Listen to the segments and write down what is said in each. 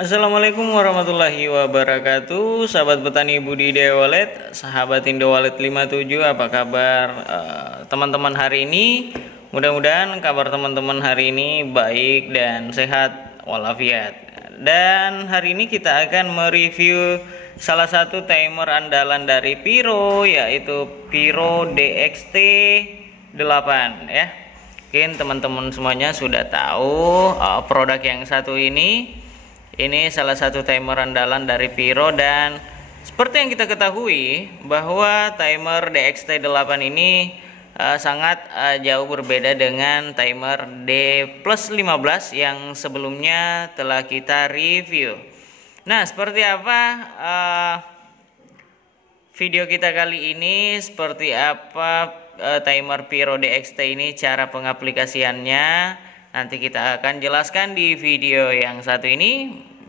Assalamualaikum warahmatullahi wabarakatuh. Sahabat petani budidaya walet, sahabat Indo Walet 57, apa kabar teman-teman hari ini? Mudah-mudahan kabar teman-teman hari ini baik dan sehat walafiat. Dan hari ini kita akan mereview salah satu timer andalan dari Piro, yaitu Piro DXT 8 ya. Mungkin teman-teman semuanya sudah tahu produk yang satu ini salah satu timer andalan dari Piro, dan seperti yang kita ketahui bahwa timer DXT 8 ini sangat jauh berbeda dengan timer D+15 yang sebelumnya telah kita review. Nah, seperti apa video kita kali ini, seperti apa timer Piro DXT ini, cara pengaplikasiannya nanti kita akan jelaskan di video yang satu ini.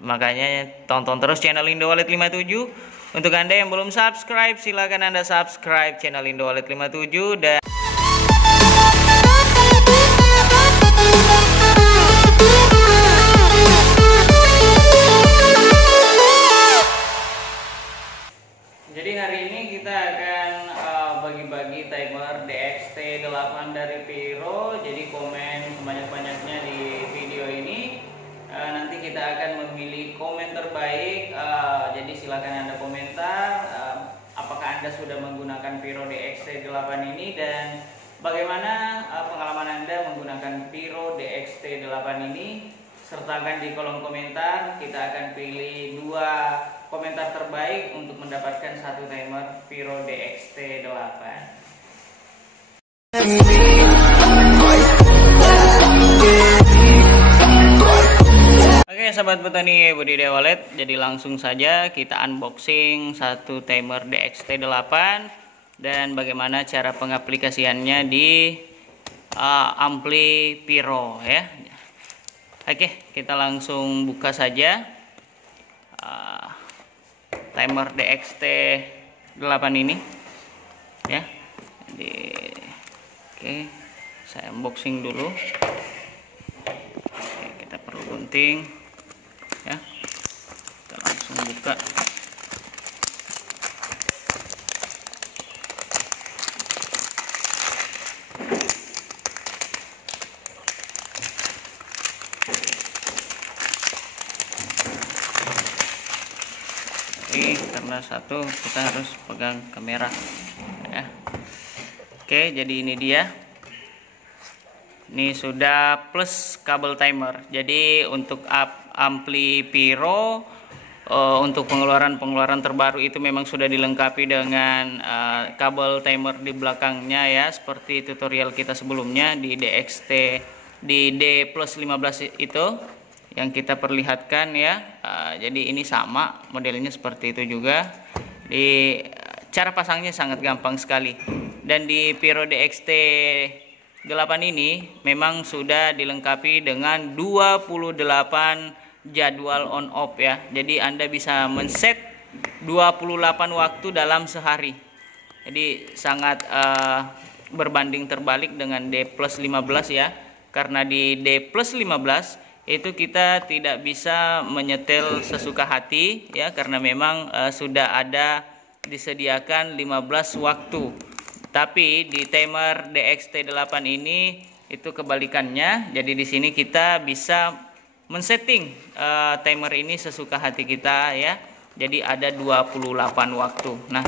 Makanya tonton terus channel Indo Walet 57. Untuk Anda yang belum subscribe, silakan Anda subscribe channel Indo Walet 57. Dan jadi hari ini kita akan bagi-bagi timer DXT 8 dari Piro. Jadi komen sebanyak-banyaknya di video ini. Nanti kita akan memilih komen terbaik. Jadi silakan Anda komentar apakah Anda sudah menggunakan Piro DXT 8 ini dan bagaimana pengalaman Anda menggunakan Piro DXT 8 ini. Sertakan di kolom komentar. Kita akan pilih 2 komentar terbaik untuk mendapatkan satu timer Piro DXT 8. Oke, sahabat petani budidaya walet, jadi langsung saja kita unboxing satu timer DXT 8 dan bagaimana cara pengaplikasiannya di ampli Piro ya. Oke, kita langsung buka saja timer DXT 8 ini ya. Jadi oke, saya unboxing dulu. Oke, kita perlu gunting ya. Kita langsung buka. Karena satu kita harus pegang kamera ya. Oke, jadi ini dia. Ini sudah plus kabel timer. Jadi untuk ampli Piro untuk pengeluaran terbaru itu memang sudah dilengkapi dengan kabel timer di belakangnya ya, seperti tutorial kita sebelumnya di DXT di D+15 itu yang kita perlihatkan ya. Jadi ini sama modelnya seperti itu juga. Di cara pasangnya sangat gampang sekali. Dan di Piro DXT 8 ini memang sudah dilengkapi dengan 28 jadwal on off ya. Jadi Anda bisa men-set 28 waktu dalam sehari. Jadi sangat berbanding terbalik dengan D+15 ya. Karena di D+15 itu kita tidak bisa menyetel sesuka hati ya, karena memang sudah ada disediakan 15 waktu. Tapi di timer DXT 8 ini itu kebalikannya. Jadi di sini kita bisa men-setting timer ini sesuka hati kita ya. Jadi ada 28 waktu. Nah,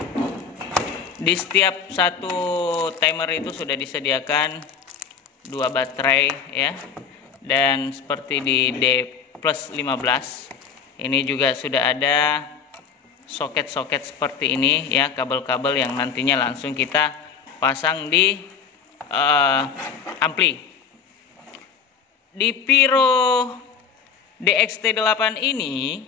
di setiap satu timer itu sudah disediakan 2 baterai ya. Dan seperti di D+15 ini juga sudah ada soket-soket seperti ini ya, kabel-kabel yang nantinya langsung kita pasang di ampli. Di Piro DXT 8 ini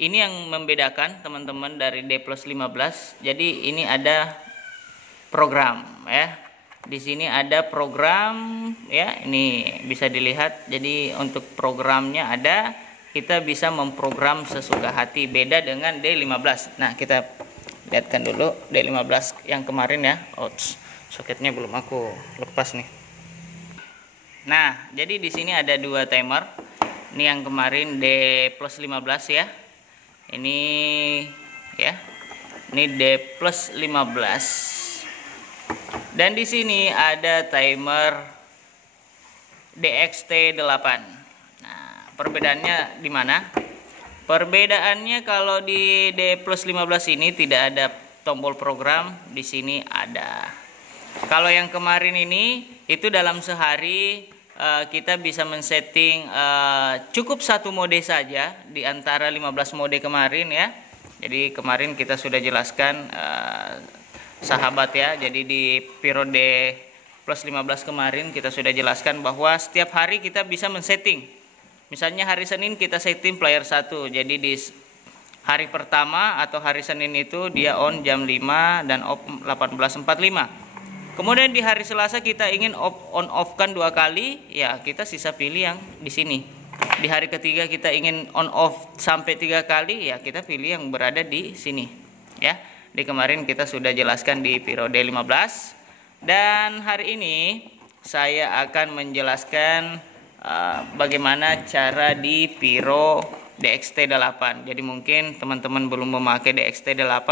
yang membedakan teman-teman dari D+15. Jadi ini ada program ya. Di sini ada program ya, ini bisa dilihat. Jadi untuk programnya ada, kita bisa memprogram sesuka hati, beda dengan D15. Nah, kita lihatkan dulu D15 yang kemarin ya. Soketnya belum aku lepas nih. Nah, jadi di sini ada 2 timer. Ini yang kemarin D plus 15 ya. Ini ya. Ini D plus 15. Dan di sini ada timer DXT8. Nah, perbedaannya di mana? Perbedaannya kalau di D plus 15 ini tidak ada tombol program, di sini ada. Kalau yang kemarin ini itu dalam sehari kita bisa men-setting cukup satu mode saja di antara 15 mode kemarin ya. Jadi kemarin kita sudah jelaskan sahabat ya. Jadi di periode plus 15 kemarin kita sudah jelaskan bahwa setiap hari kita bisa men-setting. Misalnya hari Senin kita setting player 1. Jadi di hari pertama atau hari Senin itu dia on jam 5 dan off 18.45. Kemudian di hari Selasa kita ingin on off kan 2 kali, ya kita sisa pilih yang di sini. Di hari ketiga kita ingin on off sampai 3 kali, ya kita pilih yang berada di sini ya. Di kemarin kita sudah jelaskan di periode 15. Dan hari ini saya akan menjelaskan bagaimana cara di Piro DXT8. Jadi mungkin teman-teman belum memakai DXT8,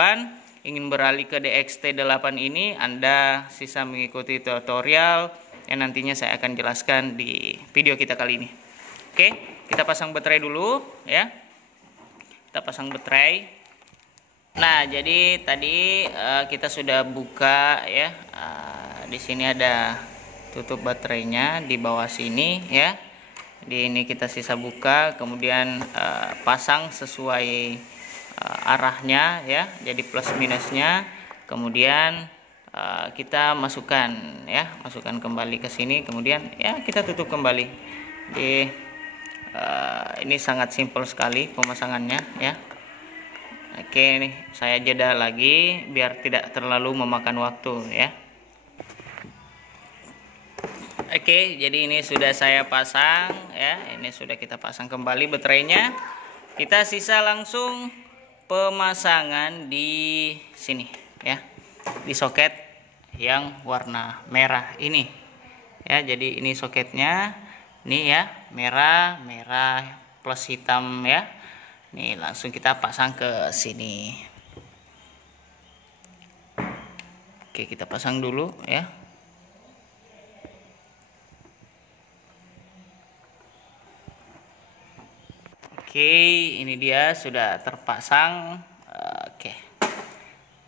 ingin beralih ke DXT8 ini, Anda sisa mengikuti tutorial yang nantinya saya akan jelaskan di video kita kali ini. Oke, kita pasang baterai dulu ya. Kita pasang baterai. Nah, jadi tadi kita sudah buka ya. Di sini ada tutup baterainya di bawah sini ya. Di ini kita sisa buka, kemudian pasang sesuai arahnya ya. Jadi plus minusnya. Kemudian kita masukkan ya, masukkan kembali ke sini. Kemudian ya kita tutup kembali. Ini sangat simpel sekali pemasangannya ya. Oke, nih saya jeda lagi biar tidak terlalu memakan waktu ya. Oke, jadi ini sudah saya pasang ya. Ini sudah kita pasang kembali baterainya. Kita sisa langsung pemasangan di sini ya. Di soket yang warna merah ini. Ya, jadi ini soketnya. Nih ya, merah plus hitam ya. Nih langsung kita pasang ke sini. Oke, kita pasang dulu ya. Oke, ini dia sudah terpasang. Oke.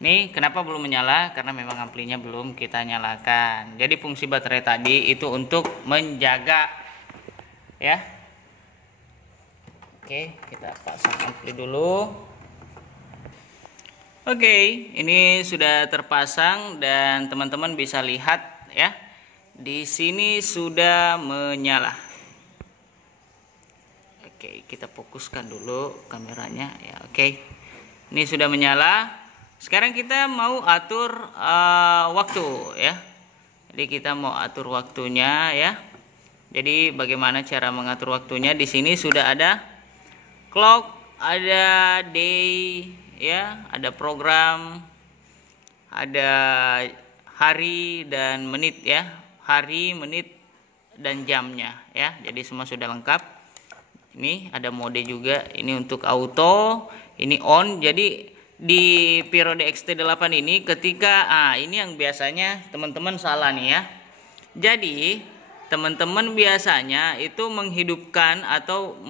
Nih, kenapa belum menyala? Karena memang amplinya belum kita nyalakan. Jadi fungsi baterai tadi itu untuk menjaga ya. Oke, kita pasang ampli dulu. Oke, ini sudah terpasang dan teman-teman bisa lihat ya. Di sini sudah menyala. Oke, kita fokuskan dulu kameranya ya. Oke, ini sudah menyala. Sekarang kita mau atur waktu ya. Jadi kita mau atur waktunya ya. Jadi bagaimana cara mengatur waktunya? Di sini sudah ada clock, ada day ya, ada program, ada hari dan menit ya. Hari, menit dan jamnya ya. Jadi semua sudah lengkap. Ini ada mode juga, ini untuk auto, ini on. Jadi di Piro DXT8 ini ketika ini yang biasanya teman-teman salah nih ya. Jadi teman-teman biasanya itu menghidupkan atau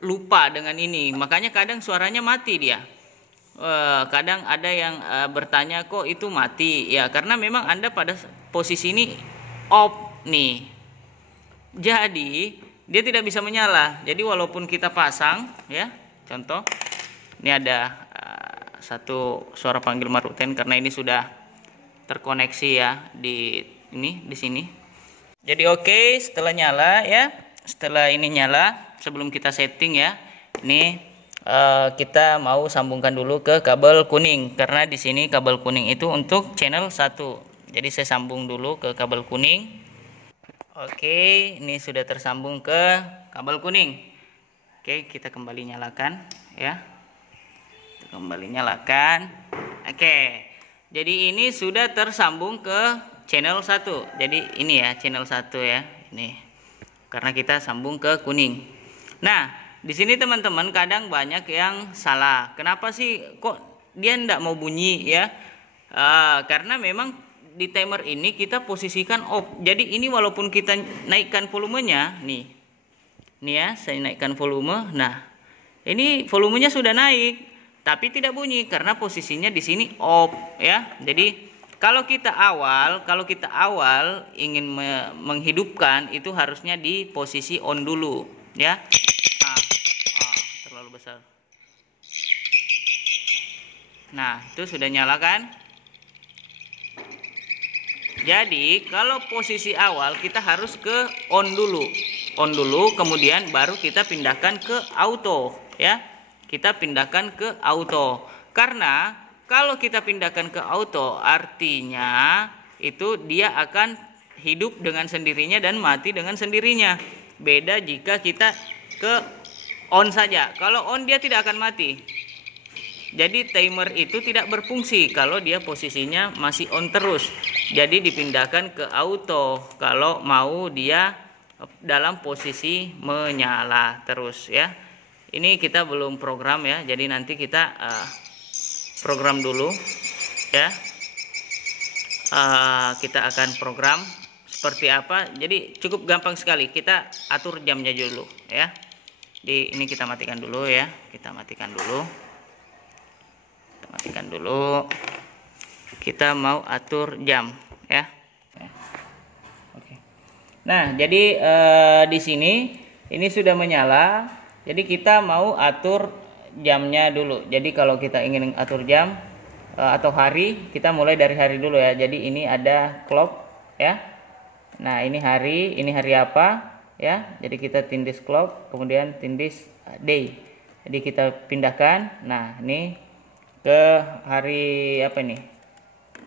lupa dengan ini, makanya kadang suaranya mati dia. Kadang ada yang bertanya kok itu mati ya, karena memang Anda pada posisi ini off nih. Jadi dia tidak bisa menyala. Jadi walaupun kita pasang ya, contoh ini ada satu suara panggil maruten karena ini sudah terkoneksi ya di sini. Jadi oke, setelah nyala ya, setelah ini nyala, sebelum kita setting ya, ini kita mau sambungkan dulu ke kabel kuning karena di sini kabel kuning itu untuk channel 1. Jadi saya sambung dulu ke kabel kuning. Oke, ini sudah tersambung ke kabel kuning. Oke, kita kembali nyalakan ya. Kita kembali nyalakan. Oke. Jadi ini sudah tersambung ke channel 1. Jadi ini ya channel 1 ya. Ini. Karena kita sambung ke kuning. Nah, di sini teman-teman kadang banyak yang salah. Kenapa sih kok dia ndak mau bunyi ya? Karena memang di timer ini kita posisikan off. Jadi ini walaupun kita naikkan volumenya, nih ya, saya naikkan volume. Nah, ini volumenya sudah naik, tapi tidak bunyi karena posisinya di sini off ya. Jadi kalau kita awal ingin menghidupkan itu harusnya di posisi on dulu ya. Terlalu besar. Nah, itu sudah nyala kan? Jadi kalau posisi awal kita harus ke on dulu. On dulu, kemudian baru kita pindahkan ke auto ya. Kita pindahkan ke auto. Karena kalau kita pindahkan ke auto artinya itu dia akan hidup dengan sendirinya dan mati dengan sendirinya. Beda jika kita ke on saja. Kalau on dia tidak akan mati. Jadi timer itu tidak berfungsi kalau dia posisinya masih on terus. Jadi dipindahkan ke auto kalau mau dia dalam posisi menyala terus ya. Ini kita belum program ya, jadi nanti kita program dulu ya. Kita akan program seperti apa. Jadi cukup gampang sekali, kita atur jamnya dulu ya. Ini kita matikan dulu ya, kita matikan dulu. Kita matikan dulu. Kita mau atur jam ya. Oke. Nah, jadi di sini ini sudah menyala. Jadi kita mau atur jamnya dulu. Jadi kalau kita ingin atur jam atau hari, kita mulai dari hari dulu ya. Jadi ini ada clock ya. Nah, ini hari apa ya. Jadi kita tindis clock, kemudian tindis day. Jadi kita pindahkan. Nah, ini ke hari apa ini?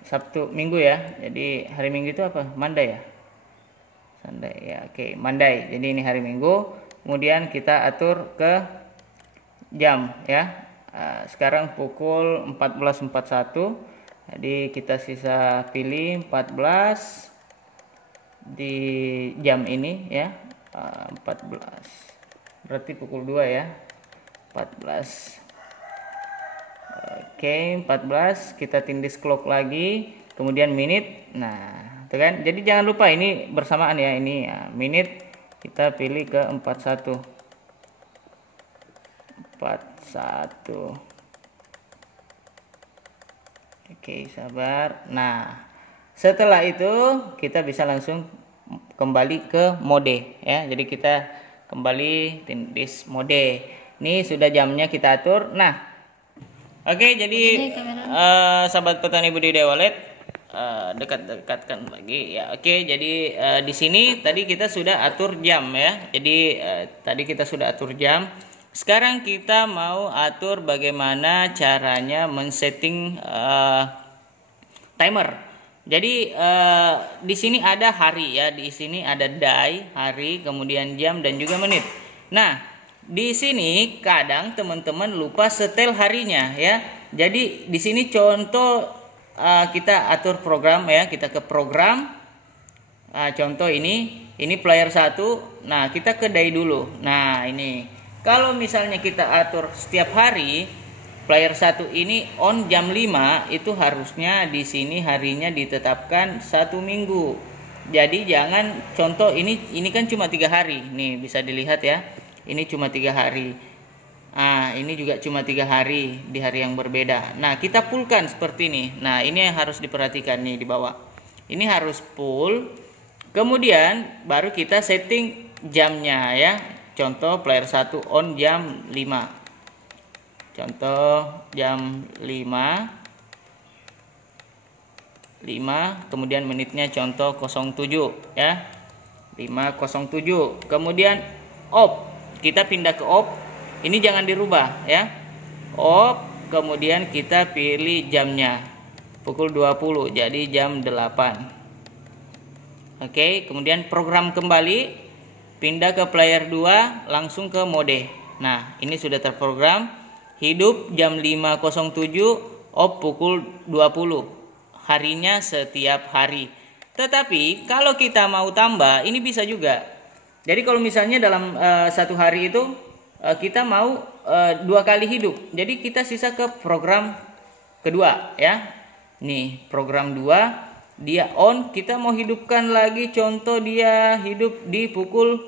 Sabtu Minggu ya. Jadi hari Minggu itu apa? Monday ya. Sunday ya. Oke, Monday. Jadi ini hari Minggu. Kemudian kita atur ke jam ya. Sekarang pukul 14.41. Jadi kita sisa pilih 14 di jam ini ya. 14. Berarti pukul 2 ya. 14. Oke, 14 kita tindis clock lagi, kemudian menit. Nah, itu kan. Jadi jangan lupa ini bersamaan ya, ini ya, menit kita pilih ke 41. 41. Oke, sabar. Nah, setelah itu kita bisa langsung kembali ke mode ya. Jadi kita kembali tindis mode. Ini sudah jamnya kita atur. Nah, oke, jadi sahabat petani budidaya walet, dekat-dekatkan lagi ya. Oke, jadi di sini tadi kita sudah atur jam ya. Jadi tadi kita sudah atur jam. Sekarang kita mau atur bagaimana caranya men-setting timer. Jadi di sini ada hari ya, di sini ada day, hari, kemudian jam dan juga menit. Nah, di sini kadang teman-teman lupa setel harinya ya. Jadi di sini contoh kita atur program ya, kita ke program. Contoh ini player 1. Nah, kita ke day dulu. Nah, ini kalau misalnya kita atur setiap hari, player 1 ini on jam 5, itu harusnya di sini harinya ditetapkan 1 minggu. Jadi jangan, contoh ini kan cuma 3 hari. Nih bisa dilihat ya. Ini cuma 3 hari. Ini juga cuma 3 hari di hari yang berbeda. Nah, kita fullkan seperti ini. Nah, ini yang harus diperhatikan nih di bawah. Ini harus full. Kemudian baru kita setting jamnya ya. Contoh player 1 on jam 5. Contoh jam 5, kemudian menitnya contoh 07 ya. 5:07. Kemudian off. Kita pindah ke off. Ini jangan dirubah ya. Off, kemudian kita pilih jamnya. Pukul 20, jadi jam 8. Oke, kemudian program kembali. Pindah ke player 2, langsung ke mode. Nah, ini sudah terprogram. Hidup jam 5:07, off pukul 20. Harinya setiap hari. Tetapi kalau kita mau tambah, ini bisa juga. Jadi kalau misalnya dalam satu hari itu kita mau 2 kali hidup, jadi kita sisa ke program kedua ya. Nih program 2 dia on, kita mau hidupkan lagi, contoh dia hidup di pukul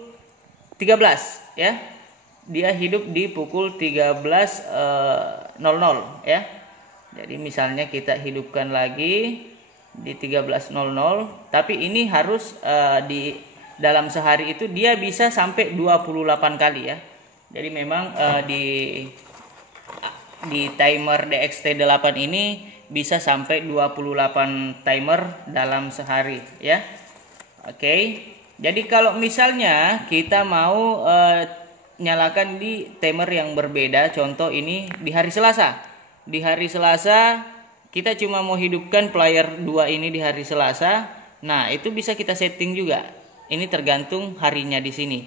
13 ya. Dia hidup di pukul 13.00 ya. Jadi misalnya kita hidupkan lagi di 13.00, tapi ini harus di dalam sehari itu dia bisa sampai 28 kali ya. Jadi memang di timer DXT8 ini bisa sampai 28 timer dalam sehari ya. Oke. Jadi kalau misalnya kita mau nyalakan di timer yang berbeda, contoh ini di hari Selasa. Di hari Selasa kita cuma mau hidupkan player 2 ini di hari Selasa. Nah, itu bisa kita setting juga. Ini tergantung harinya di sini.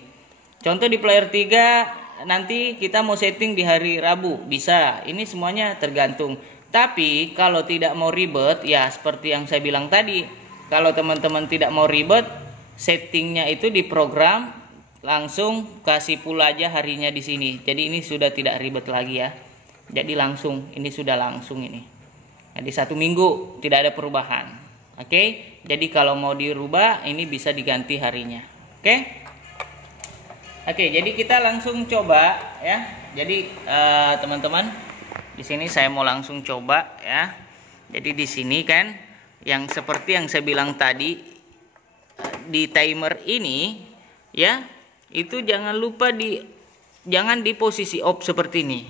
Contoh di player 3 nanti kita mau setting di hari Rabu, bisa. Ini semuanya tergantung. Tapi kalau tidak mau ribet, ya seperti yang saya bilang tadi, kalau teman-teman tidak mau ribet, settingnya itu di program, langsung kasih full aja harinya di sini. Jadi ini sudah tidak ribet lagi ya. Jadi langsung, ini sudah langsung ini. Jadi 1 minggu tidak ada perubahan. Oke, jadi kalau mau dirubah ini bisa diganti harinya. Oke, jadi kita langsung coba ya. Jadi teman-teman, di sini saya mau langsung coba ya. Jadi di sini kan yang seperti yang saya bilang tadi, di timer ini ya, itu jangan lupa jangan di posisi off seperti ini.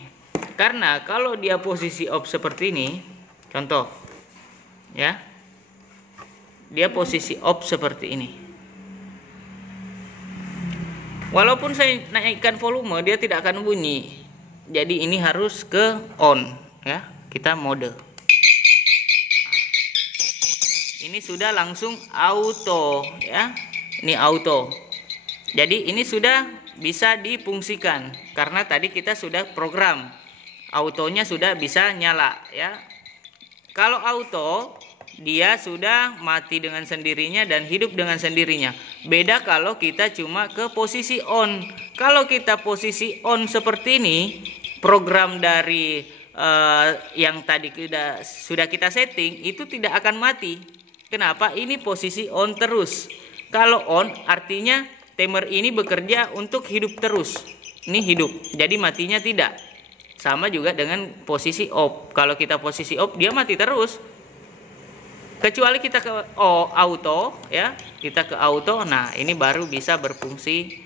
Karena kalau dia posisi off seperti ini, contoh ya. Dia posisi off seperti ini. Walaupun saya naikkan volume, dia tidak akan bunyi. Jadi ini harus ke on ya. Kita mode. Ini sudah langsung auto ya. Ini auto. Jadi ini sudah bisa difungsikan karena tadi kita sudah program. Autonya sudah bisa nyala ya. Kalau auto dia sudah mati dengan sendirinya dan hidup dengan sendirinya. Beda kalau kita cuma ke posisi on. Kalau kita posisi on seperti ini, program dari yang tadi sudah kita setting itu tidak akan mati. Kenapa? Ini posisi on terus. Kalau on artinya timer ini bekerja untuk hidup terus. Ini hidup, jadi matinya tidak. Sama juga dengan posisi off. Kalau kita posisi off, dia mati terus. Kecuali kita ke auto ya, kita ke auto. Nah, ini baru bisa berfungsi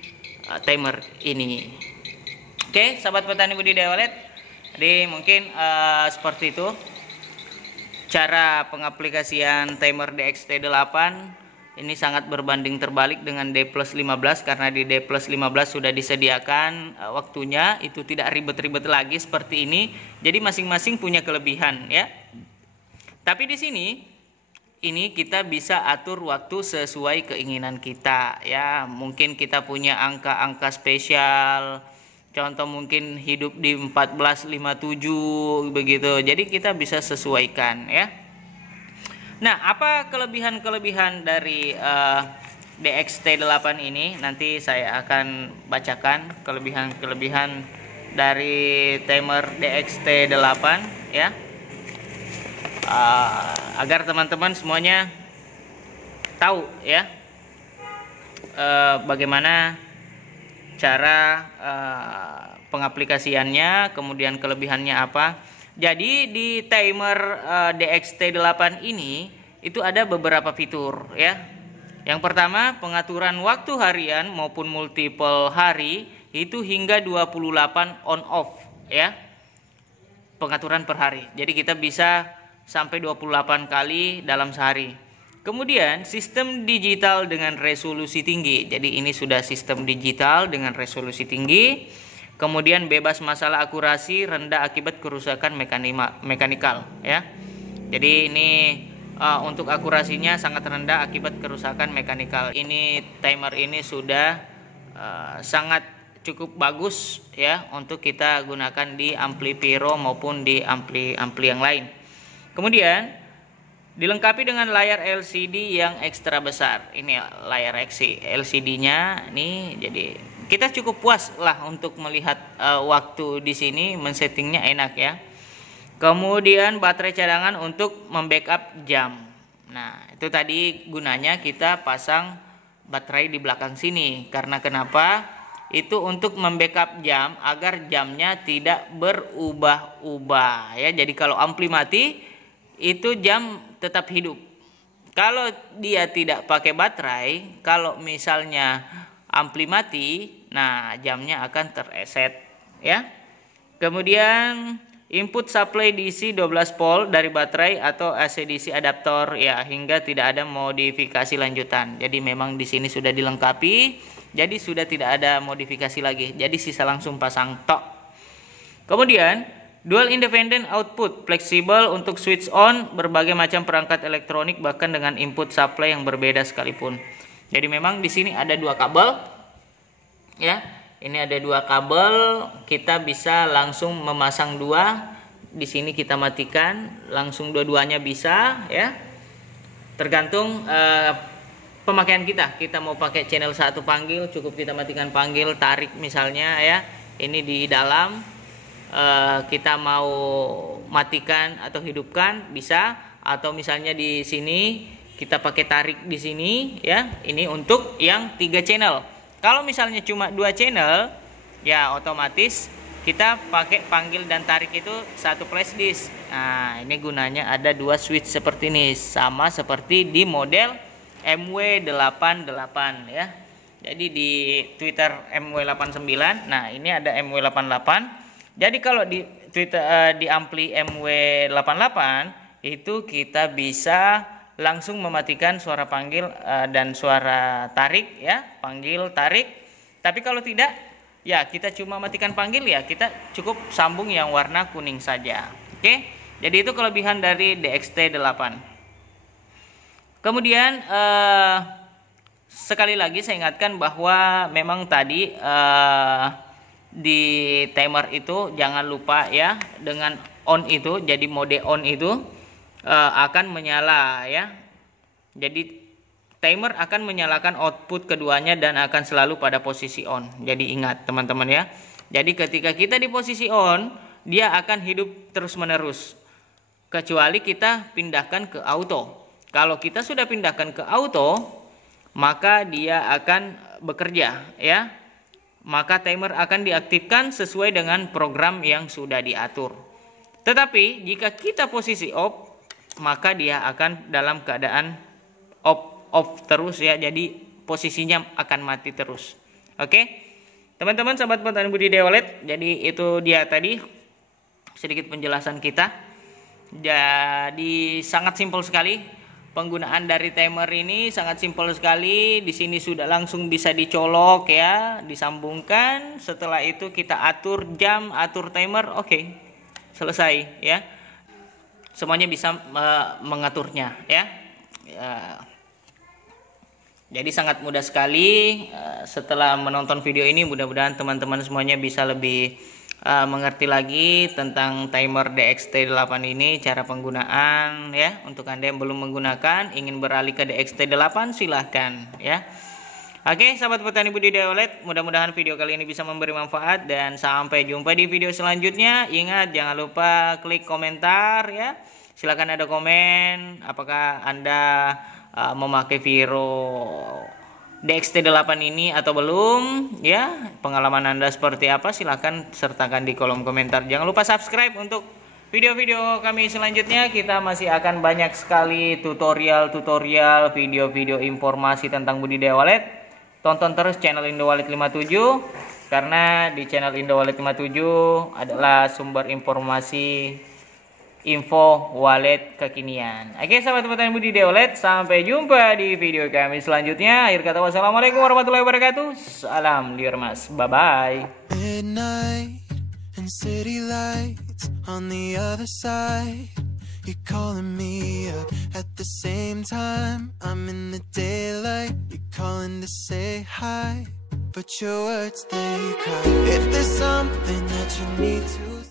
timer ini. Oke, sahabat petani budidaya walet. Jadi mungkin seperti itu cara pengaplikasian timer DXT8. Ini sangat berbanding terbalik dengan D+15 karena di D+15 sudah disediakan waktunya, itu tidak ribet-ribet lagi seperti ini. Jadi masing-masing punya kelebihan ya. Tapi di sini ini kita bisa atur waktu sesuai keinginan kita ya. Mungkin kita punya angka-angka spesial. Contoh mungkin hidup di 14.57 begitu. Jadi kita bisa sesuaikan ya. Nah, apa kelebihan-kelebihan dari DXT8 ini? Nanti saya akan bacakan kelebihan-kelebihan dari timer DXT8 ya. Agar teman-teman semuanya tahu ya bagaimana cara pengaplikasiannya, kemudian kelebihannya apa. Jadi di timer DXT8 ini itu ada beberapa fitur ya. Yang pertama, pengaturan waktu harian maupun multiple hari itu hingga 28 on off ya. Pengaturan per hari. Jadi kita bisa sampai 28 kali dalam sehari. Kemudian sistem digital dengan resolusi tinggi. Jadi ini sudah sistem digital dengan resolusi tinggi. Kemudian bebas masalah akurasi, rendah akibat kerusakan mekanikal ya. Jadi ini untuk akurasinya sangat rendah akibat kerusakan mekanikal. Ini timer ini sudah sangat cukup bagus ya untuk kita gunakan di ampli Piro maupun di ampli yang lain. Kemudian Dilengkapi dengan layar LCD yang ekstra besar. Ini layar LCD-nya nih, jadi kita cukup puas lah untuk melihat waktu di sini, men-settingnya enak ya. Kemudian baterai cadangan untuk membackup jam. Nah, itu tadi gunanya kita pasang baterai di belakang sini. Karena kenapa? Itu untuk membackup jam agar jamnya tidak berubah-ubah ya. Jadi kalau ampli mati itu jam tetap hidup. Kalau dia tidak pakai baterai, kalau misalnya ampli mati, nah jamnya akan tereset ya. Kemudian input supply DC 12 volt dari baterai atau AC DC adaptor ya, hingga tidak ada modifikasi lanjutan. Jadi memang di sini sudah dilengkapi. Jadi sudah tidak ada modifikasi lagi. Jadi sisa langsung pasang tok. Kemudian dual independent output, fleksibel untuk switch on berbagai macam perangkat elektronik bahkan dengan input supply yang berbeda sekalipun. Jadi memang di sini ada dua kabel. Ya. Ini ada dua kabel, kita bisa langsung memasang dua. Di sini kita matikan, langsung dua-duanya bisa ya. Tergantung pemakaian kita. Kita mau pakai channel 1 panggil, cukup kita matikan panggil, tarik misalnya ya. Ini di dalam, kita mau matikan atau hidupkan bisa, atau misalnya di sini kita pakai tarik di sini ya. Ini untuk yang 3 channel. Kalau misalnya cuma 2 channel ya otomatis kita pakai panggil dan tarik itu satu flash disk. Nah, ini gunanya ada 2 switch seperti ini, sama seperti di model MW88 ya. Jadi di Twitter MW89. Nah, ini ada MW88. Jadi kalau di Twitter di ampli MW88 itu kita bisa langsung mematikan suara panggil dan suara tarik ya, panggil tarik. Tapi kalau tidak ya kita cuma matikan panggil ya, kita cukup sambung yang warna kuning saja. Oke. Jadi itu kelebihan dari DXT8. Kemudian sekali lagi saya ingatkan bahwa memang tadi di timer itu jangan lupa ya, dengan on itu, jadi mode on itu akan menyala ya. Jadi timer akan menyalakan output keduanya dan akan selalu pada posisi on. Jadi ingat teman-teman ya. Jadi ketika kita di posisi on, dia akan hidup terus-menerus. Kecuali kita pindahkan ke auto. Kalau kita sudah pindahkan ke auto, maka dia akan bekerja ya. Maka timer akan diaktifkan sesuai dengan program yang sudah diatur. Tetapi jika kita posisi off, maka dia akan dalam keadaan off terus ya. Jadi posisinya akan mati terus. Oke. Teman-teman sahabat petani budidaya walet, jadi itu dia tadi sedikit penjelasan kita. Jadi sangat simpel sekali penggunaan dari timer ini, sangat simpel sekali. Di sini sudah langsung bisa dicolok ya, disambungkan. Setelah itu kita atur jam, atur timer, oke. Selesai ya. Semuanya bisa mengaturnya ya. Jadi sangat mudah sekali. Setelah menonton video ini mudah-mudahan teman-teman semuanya bisa lebih mengerti lagi tentang timer DXT8 ini, cara penggunaan ya. Untuk Anda yang belum menggunakan, ingin beralih ke DXT8 silahkan ya. Oke sahabat petani budidaya walet, mudah-mudahan video kali ini bisa memberi manfaat dan sampai jumpa di video selanjutnya. Ingat jangan lupa klik komentar ya. Silahkan ada komen apakah Anda memakai Viro DXT8 ini atau belum ya. Pengalaman Anda seperti apa silahkan sertakan di kolom komentar. Jangan lupa subscribe untuk video-video kami selanjutnya. Kita masih akan banyak sekali tutorial, video-video informasi tentang budidaya walet. Tonton terus channel Indowalet 57 karena di channel Indowalet 57 adalah sumber informasi info walet kekinian. Oke sahabat petani budidaya walet, sampai jumpa di video kami selanjutnya. Akhir kata wassalamualaikum warahmatullahi wabarakatuh. Salam liar mas, bye bye. Midnight and city lights on the other side. You're calling me up at the same time. I'm in the daylight. You're calling to say hi, but your words they cry. If there's something that you need to